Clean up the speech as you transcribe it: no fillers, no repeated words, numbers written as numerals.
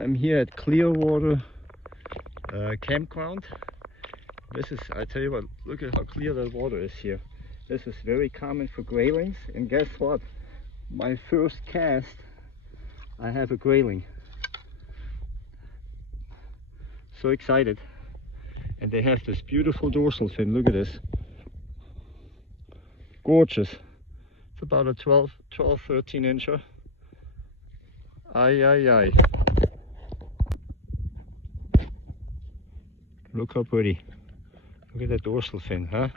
I'm here at Clearwater campground. This is, I tell you what, look at how clear that water is here. This is very common for graylings, and guess what? My first cast, I have a grayling. So excited. And they have this beautiful dorsal fin, look at this. Gorgeous. It's about a 13 incher. Aye, aye, aye. Look how pretty. Look at that dorsal fin, huh?